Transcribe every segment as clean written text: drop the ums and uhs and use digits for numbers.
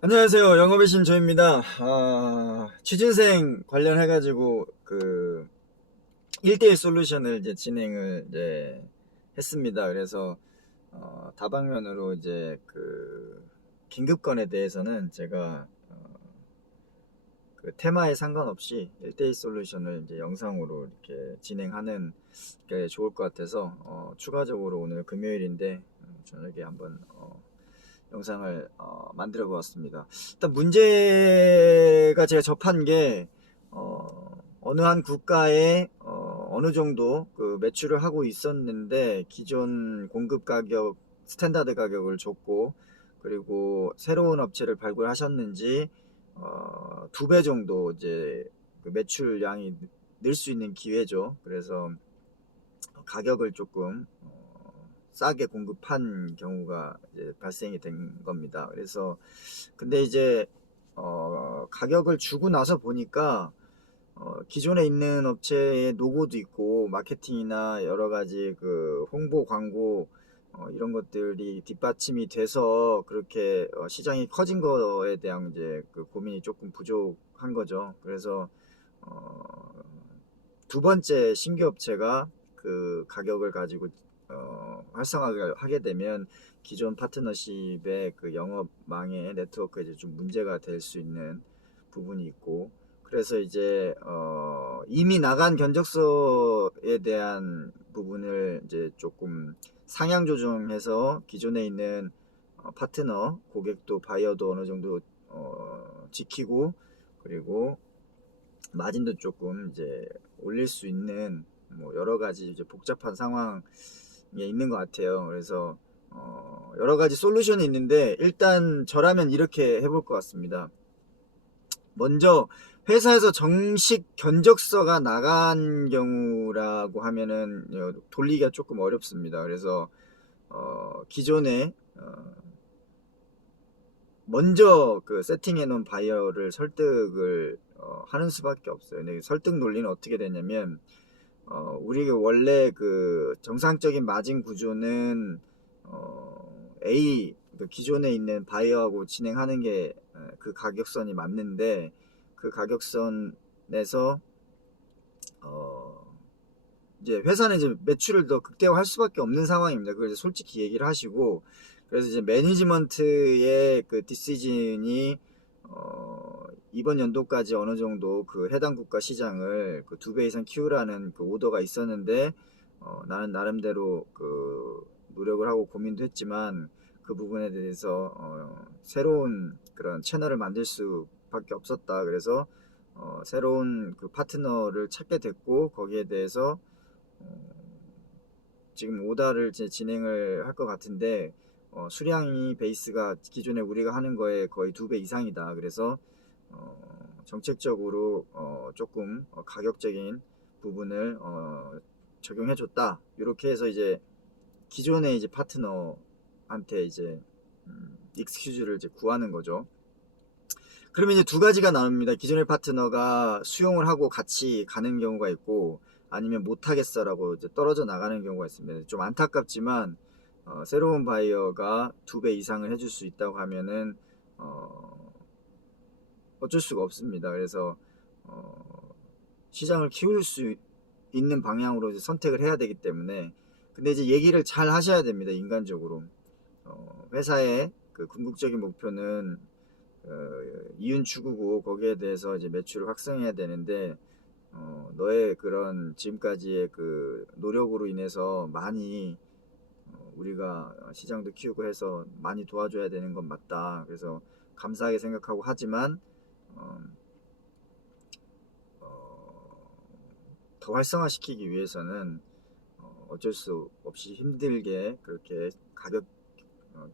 안녕하세요. 영업의 신 조입니다. 취준생 관련해가지고 1대1 솔루션을 이제 진행을 이제 했습니다. 그래서 다방면으로 이제 긴급건에 대해서는 제가 그 테마에 상관없이 1대1 솔루션을 이제 영상으로 이렇게 진행하는 게 좋을 것 같아서 추가적으로 오늘 금요일인데 저녁에 한번 영상을 만들어 보았습니다. 일단 문제가 제가 접한 게 어느 한 국가에 어느 정도 그 매출을 하고 있었는데 기존 공급 가격 스탠다드 가격을 줬고, 그리고 새로운 업체를 발굴하셨는지 2배 정도 이제 그 매출량이 늘 수 있는 기회죠. 그래서 가격을 조금 싸게 공급한 경우가 이제 발생이 된 겁니다. 그래서 근데 이제 가격을 주고 나서 보니까 기존에 있는 업체의 노고도 있고 마케팅이나 여러 가지 그 홍보 광고 이런 것들이 뒷받침이 돼서 그렇게 시장이 커진 거에 대한 이제 그 고민이 조금 부족한 거죠. 그래서 어, 두 번째 신규 업체가 그 가격을 가지고 활성화를 하게 되면 기존 파트너십의 그 영업망의 네트워크에 이제 좀 문제가 될 수 있는 부분이 있고, 그래서 이제 이미 나간 견적서에 대한 부분을 이제 조금 상향 조정해서 기존에 있는 파트너 고객도 바이어도 어느 정도 지키고, 그리고 마진도 조금 이제 올릴 수 있는 뭐 여러 가지 이제 복잡한 상황에 있는 것 같아요. 그래서 여러 가지 솔루션이 있는데 일단 저라면 이렇게 해볼 것 같습니다. 먼저 회사에서 정식 견적서가 나간 경우라고 하면은 돌리기가 조금 어렵습니다. 그래서 기존에 먼저 그 세팅해 놓은 바이어를 설득을 하는 수밖에 없어요. 근데 설득 논리는 어떻게 되냐면 우리가 원래 그 정상적인 마진 구조는 A 그 기존에 있는 바이어하고 진행하는 게 그 가격선이 맞는데, 그 가격선에서 어 이제 회사는 이제 매출을 더 극대화할 수밖에 없는 상황입니다. 그걸 이제 솔직히 얘기를 하시고, 그래서 이제 매니지먼트의 그 디시전이 이번 연도까지 어느 정도 그 해당 국가 시장을 그 2배 이상 키우라는 그 오더가 있었는데, 나는 나름대로 그 노력을 하고 고민도 했지만 그 부분에 대해서 새로운 그런 채널을 만들 수밖에 없었다. 그래서 새로운 그 파트너를 찾게 됐고, 거기에 대해서 지금 오다를 이제 진행을 할 것 같은데 수량이 베이스가 기존에 우리가 하는 거에 거의 2배 이상이다. 그래서 정책적으로 조금 가격적인 부분을 적용해 줬다. 이렇게 해서 이제 기존의 이제 파트너한테 이제 익스큐즈를 이제 구하는 거죠. 그러면 이제 두 가지가 나옵니다. 기존의 파트너가 수용을 하고 같이 가는 경우가 있고, 아니면 못하겠어라고 이제 떨어져 나가는 경우가 있습니다. 좀 안타깝지만 새로운 바이어가 2배 이상을 해줄 수 있다고 하면은 어쩔 수가 없습니다. 그래서 시장을 키울 수 있는 방향으로 이제 선택을 해야 되기 때문에, 근데 이제 얘기를 잘 하셔야 됩니다. 인간적으로 회사의 그 궁극적인 목표는 이윤 추구고, 거기에 대해서 이제 매출을 확산해야 되는데 너의 그런 지금까지의 그 노력으로 인해서 많이 우리가 시장도 키우고 해서 많이 도와줘야 되는 건 맞다. 그래서 감사하게 생각하고 하지만 어, 어, 더 활성화시키기 위해서는 어쩔 수 없이 힘들게 그렇게 가격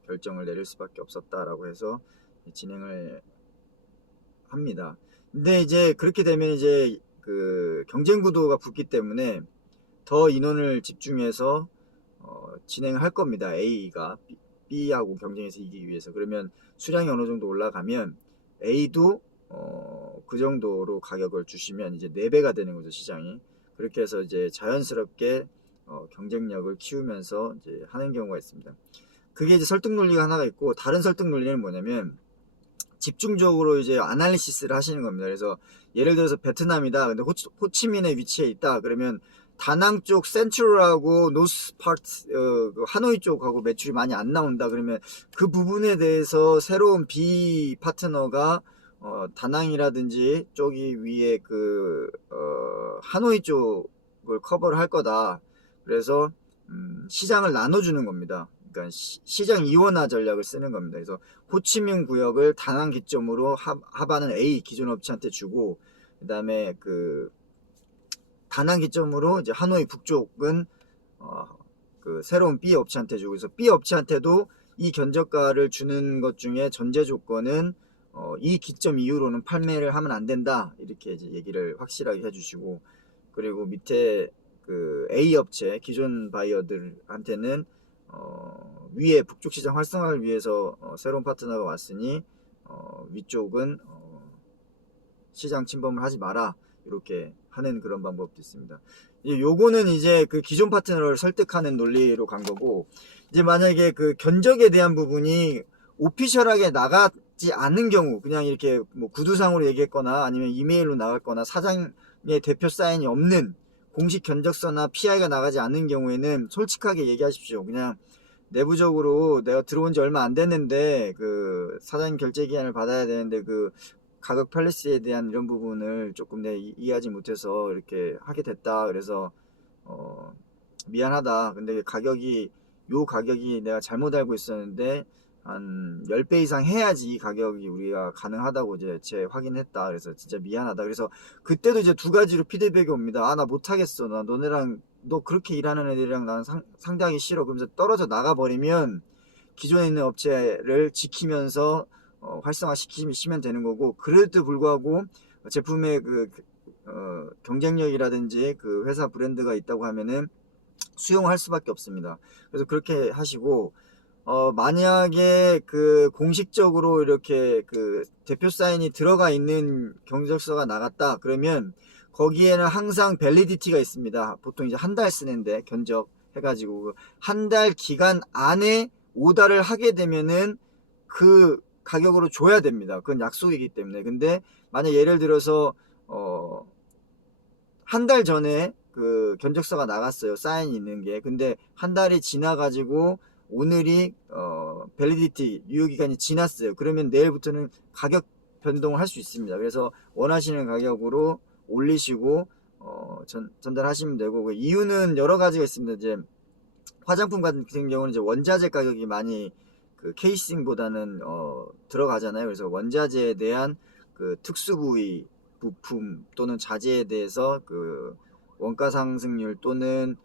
결정을 내릴 수밖에 없었다라고 해서 진행을 합니다. 근데 이제 그렇게 되면 이제 그 경쟁 구도가 붙기 때문에 더 인원을 집중해서 진행을 할 겁니다. A가 B하고 경쟁해서 이기기 위해서. 그러면 수량이 어느 정도 올라가면 A도 그 정도로 가격을 주시면 이제 4배가 되는 거죠, 시장이. 그렇게 해서 이제 자연스럽게 경쟁력을 키우면서 이제 하는 경우가 있습니다. 그게 이제 설득 논리가 하나가 있고, 다른 설득 논리는 뭐냐면 집중적으로 이제 아날리시스를 하시는 겁니다. 그래서 예를 들어서 베트남이다. 근데 호치민에 위치해 있다. 그러면 다낭 쪽 센트럴하고 노스 파트 하노이 쪽하고 매출이 많이 안 나온다. 그러면 그 부분에 대해서 새로운 B 파트너가 다낭이라든지 쪽이 위에 하노이 쪽을 커버를 할 거다. 그래서 시장을 나눠주는 겁니다. 그러니까 시장 이원화 전략을 쓰는 겁니다. 그래서 호치민 구역을 다낭 기점으로 하바는 A 기존 업체한테 주고, 그 다음에 다낭 기점으로 이제 하노이 북쪽은 새로운 B 업체한테 주고, 그래서 B 업체한테도 이 견적가를 주는 것 중에 전제 조건은 이 기점 이후로는 판매를 하면 안 된다, 이렇게 이제 얘기를 확실하게 해주시고, 그리고 밑에 A 업체 기존 바이어들한테는 위에 북쪽 시장 활성화를 위해서 새로운 파트너가 왔으니 위쪽은 시장 침범을 하지 마라, 이렇게 하는 그런 방법도 있습니다. 요거는 이제 그 기존 파트너를 설득하는 논리로 간 거고, 이제 만약에 그 견적에 대한 부분이 오피셜하게 나가지 않는 경우, 그냥 이렇게 뭐 구두상으로 얘기했거나 아니면 이메일로 나갔거나 사장의 대표 사인이 없는 공식 견적서나 PI가 나가지 않는 경우에는 솔직하게 얘기하십시오. 그냥 내부적으로 내가 들어온 지 얼마 안 됐는데 사장님 결제 기한을 받아야 되는데 가격 팰리스에 대한 이런 부분을 조금 내가 이해하지 못해서 이렇게 하게 됐다. 그래서 미안하다. 근데 요 가격이 내가 잘못 알고 있었는데 한 10배 이상 해야지 이 가격이 우리가 가능하다고 이제 확인했다. 그래서 진짜 미안하다. 그래서 그때도 이제 두 가지로 피드백이 옵니다. 아, 나 못하겠어. 너 그렇게 일하는 애들이랑 나는 상대하기 싫어. 그러면서 떨어져 나가버리면 기존에 있는 업체를 지키면서 활성화 시키시면 되는 거고, 그래도 불구하고 제품의 경쟁력이라든지 회사 브랜드가 있다고 하면은 수용할 수밖에 없습니다. 그래서 그렇게 하시고, 만약에 공식적으로 이렇게 대표 사인이 들어가 있는 경적서가 나갔다 그러면 거기에는 항상 밸리디티가 있습니다. 보통 이제 한 달 쓰는데 견적 해가지고 한 달 기간 안에 오더를 하게 되면은 그 가격으로 줘야 됩니다. 그건 약속이기 때문에. 근데 만약 예를 들어서 한 달 전에 견적서가 나갔어요. 사인이 있는 게. 근데 한 달이 지나가지고 오늘이 밸리디티 유효기간이 지났어요. 그러면 내일부터는 가격 변동을 할 수 있습니다. 그래서 원하시는 가격으로 올리시고 전달하시면 되고, 이유는 여러 가지가 있습니다. 이제 화장품 같은 경우는 이제 원자재 가격이 많이 케이싱보다는 들어가잖아요. 그래서 원자재에 대한 특수 부위 부품 또는 자재에 대해서 원가 상승률 또는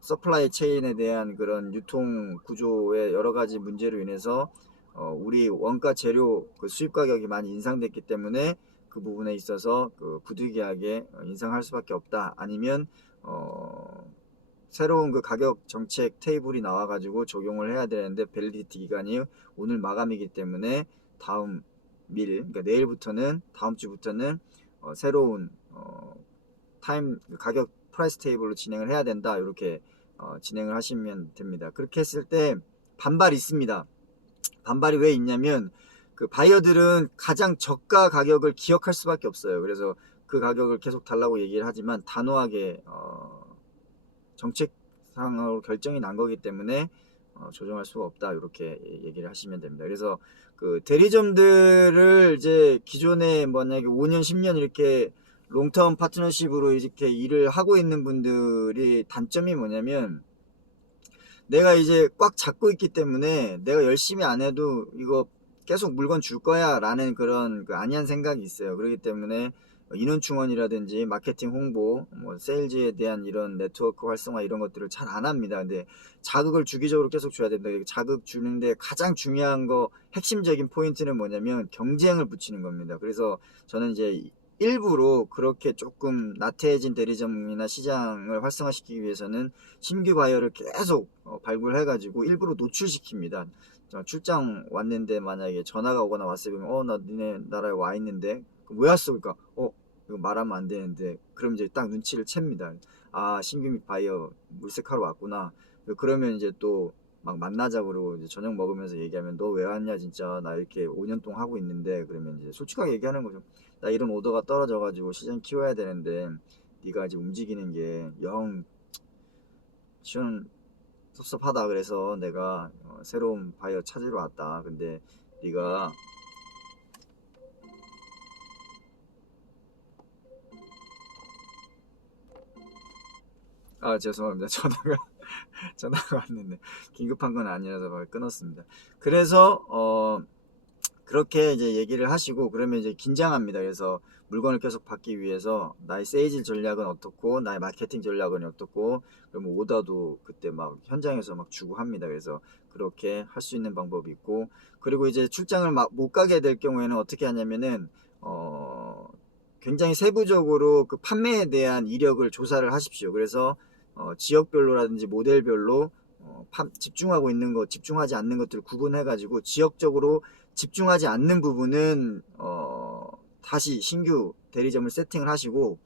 서플라이 체인에 대한 그런 유통 구조의 여러 가지 문제로 인해서 우리 원가 재료 수입 가격이 많이 인상됐기 때문에 그 부분에 있어서 부득이하게 인상할 수밖에 없다. 아니면 새로운 가격 정책 테이블이 나와가지고 적용을 해야 되는데 밸리디티 기간이 오늘 마감이기 때문에 그러니까 내일부터는, 다음 주부터는 새로운 가격 프라이스 테이블로 진행을 해야 된다. 이렇게 진행을 하시면 됩니다. 그렇게 했을 때 반발이 있습니다. 반발이 왜 있냐면 바이어들은 가장 저가 가격을 기억할 수밖에 없어요. 그래서 그 가격을 계속 달라고 얘기를 하지만 단호하게 정책상으로 결정이 난 거기 때문에 조정할 수가 없다, 이렇게 얘기를 하시면 됩니다. 그래서 대리점들을 이제 기존에 만약에 5년 10년 이렇게 롱텀 파트너십으로 이렇게 일을 하고 있는 분들이 단점이 뭐냐면, 내가 이제 꽉 잡고 있기 때문에 내가 열심히 안 해도 이거 계속 물건 줄 거야 라는 그런 안이한 생각이 있어요. 그렇기 때문에 인원 충원이라든지 마케팅 홍보, 세일즈에 대한 이런 네트워크 활성화 이런 것들을 잘 안 합니다. 근데 자극을 주기적으로 계속 줘야 된다. 자극 주는데 가장 중요한 핵심적인 포인트는 뭐냐면 경쟁을 붙이는 겁니다. 그래서 저는 이제 일부러 그렇게 조금 나태해진 대리점이나 시장을 활성화시키기 위해서는 신규 바이어를 계속 발굴해가지고 일부러 노출시킵니다. 출장 왔는데 만약에 전화가 오거나 왔어요. 그러면 나 니네 나라에 와 있는데 왜 왔어? 그러니까 이거 말하면 안 되는데, 그럼 이제 딱 눈치를 챕니다. 아, 신규 바이어 물색하러 왔구나. 그러면 이제 또 막 만나자고 그러고 이제 저녁 먹으면서 얘기하면 너 왜 왔냐 진짜 나 이렇게 5년 동안 하고 있는데 그러면 이제 솔직하게 얘기하는 거죠. 나 이런 오더가 떨어져가지고 시장 키워야 되는데 네가 이제 움직이는 게 영 시원 섭섭하다 그래서 내가 새로운 바이어 찾으러 왔다. 근데 네가 아 죄송합니다. 전화가 왔는데 긴급한 건 아니라서 바로 끊었습니다. 그래서 그렇게 이제 얘기를 하시고 그러면 이제 긴장합니다. 그래서 물건을 계속 받기 위해서 나의 세일즈 전략은 어떻고 나의 마케팅 전략은 어떻고 그러면 오더도 그때 막 현장에서 막 주고 합니다. 그래서 그렇게 할 수 있는 방법이 있고 그리고 이제 출장을 막 못 가게 될 경우에는 어떻게 하냐면은 굉장히 세부적으로 그 판매에 대한 이력을 조사를 하십시오. 그래서 지역별로라든지 모델별로 집중하고 있는 것, 집중하지 않는 것들을 구분해 가지고 지역적으로 집중하지 않는 부분은 다시 신규 대리점을 세팅을 하시고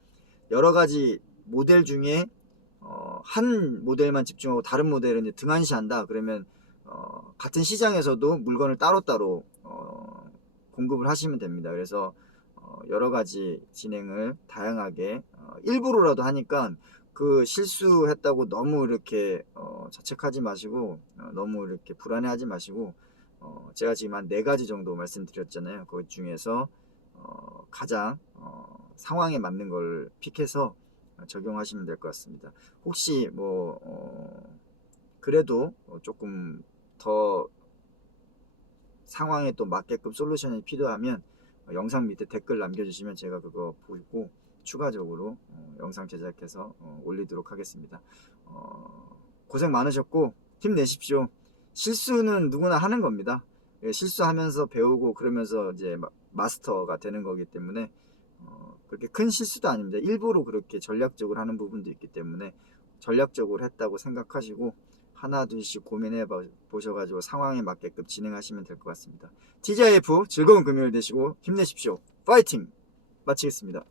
여러 가지 모델 중에 한 모델만 집중하고 다른 모델은 이제 등한시한다. 그러면 같은 시장에서도 물건을 따로따로 공급을 하시면 됩니다. 그래서 여러 가지 진행을 다양하게 일부러라도 하니까 그 실수했다고 너무 이렇게 자책하지 마시고 너무 이렇게 불안해하지 마시고 제가 지금 한 4가지 정도 말씀드렸잖아요. 그 중에서 가장 상황에 맞는 걸 픽해서 적용하시면 될 것 같습니다. 혹시 뭐 그래도 조금 더 상황에 또 맞게끔 솔루션이 필요하면 영상 밑에 댓글 남겨주시면 제가 그거 보고 추가적으로 영상 제작해서 올리도록 하겠습니다. 고생 많으셨고 힘내십시오. 실수는 누구나 하는 겁니다. 실수하면서 배우고 그러면서 이제 마스터가 되는 거기 때문에 그렇게 큰 실수도 아닙니다. 일부러 그렇게 전략적으로 하는 부분도 있기 때문에 전략적으로 했다고 생각하시고 하나 둘씩 고민해 보셔가지고 상황에 맞게끔 진행하시면 될 것 같습니다. TGIF 즐거운 금요일 되시고 힘내십시오. 파이팅! 마치겠습니다.